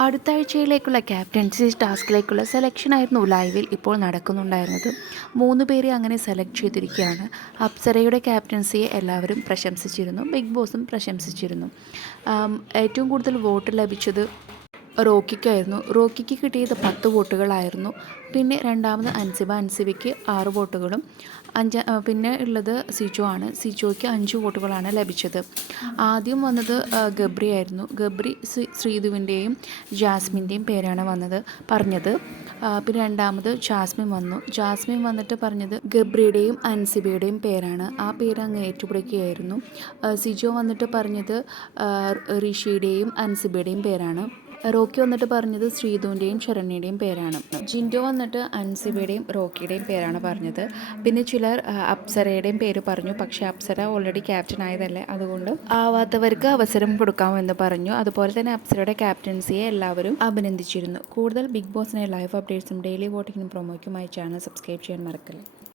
അടുത്ത ആഴ്ചയിലേക്കുള്ള captaincy ടാസ്കിലേക്കുള്ള selection ആയിരുന്നു ലൈവിൽ ഇപ്പോൾ നടക്കുന്നുണ്ടായിരുന്നത്. മൂന്ന് പേരെ അങ്ങനെ സെലക്ട് ചെയ്തിരിക്കുകയാണ്. അപ്സരയുടെ ക്യാപ്റ്റൻസിയെ എല്ലാവരും പ്രശംസിച്ചിരുന്നു. ബിഗ് ബോസും പ്രശംസിച്ചിരുന്നു. ഏറ്റവും കൂടുതൽ വോട്ട് ലഭിച്ചത് റോക്കിക്കായിരുന്നു. റോക്കിക്ക് കിട്ടിയത് പത്ത് വോട്ടുകളായിരുന്നു. പിന്നെ രണ്ടാമത് അൻസിബ അൻസിബയ്ക്ക് ആറ് വോട്ടുകളും. അഞ്ച് പിന്നെ ഉള്ളത് സിജോ ആണ്. സിജോയ്ക്ക് അഞ്ച് വോട്ടുകളാണ് ലഭിച്ചത്. ആദ്യം വന്നത് ഗബ്രി ആയിരുന്നു. ഗബ്രി ശ്രീ- ശ്രീധുവിന്റെയും ജാസ്മിന്റെയും പേരാണ് വന്നത് പറഞ്ഞത്. പിന്നെ രണ്ടാമത് ജാസ്മിൻ വന്നു. ജാസ്മിൻ വന്നിട്ട് പറഞ്ഞത് ഗബ്രിയുടെയും അൻസിബയുടെയും പേരാണ്. ആ പേര് അങ്ങ് ഏറ്റുപിടിക്കുകയായിരുന്നു. സിജോ വന്നിട്ട് പറഞ്ഞത് ഋഷിയുടെയും അൻസിബയുടെയും പേരാണ്. റോക്കി വന്നിട്ട് പറഞ്ഞത് ശ്രീധുവിന്റെയും ശരണ്യയുടെയും പേരാണ്. ജിൻഡോ വന്നിട്ട് അൻസിബയുടെയും റോക്കിയുടെയും പേരാണ് പറഞ്ഞത്. പിന്നെ ചിലർ അപ്സരയുടെയും പേര് പറഞ്ഞു. പക്ഷേ അപ്സര ഓൾറെഡി ക്യാപ്റ്റൻ ആയതല്ലേ? അതുകൊണ്ട് ആവാത്തവർക്ക് അവസരം കൊടുക്കാമെന്ന് പറഞ്ഞു. അതുപോലെ തന്നെ അപ്സരയുടെ ക്യാപ്റ്റൻസിയെ എല്ലാവരും അഭിനന്ദിച്ചിരുന്നു. കൂടുതൽ ബിഗ് ബോസിനെ ലൈവ് അപ്ഡേറ്റ്സും ഡെയിലി വോട്ടിങ്ങിനും പ്രൊമോയ്ക്കുമായി ചാനൽ സബ്സ്ക്രൈബ് ചെയ്യാൻ മറക്കല്ലേ.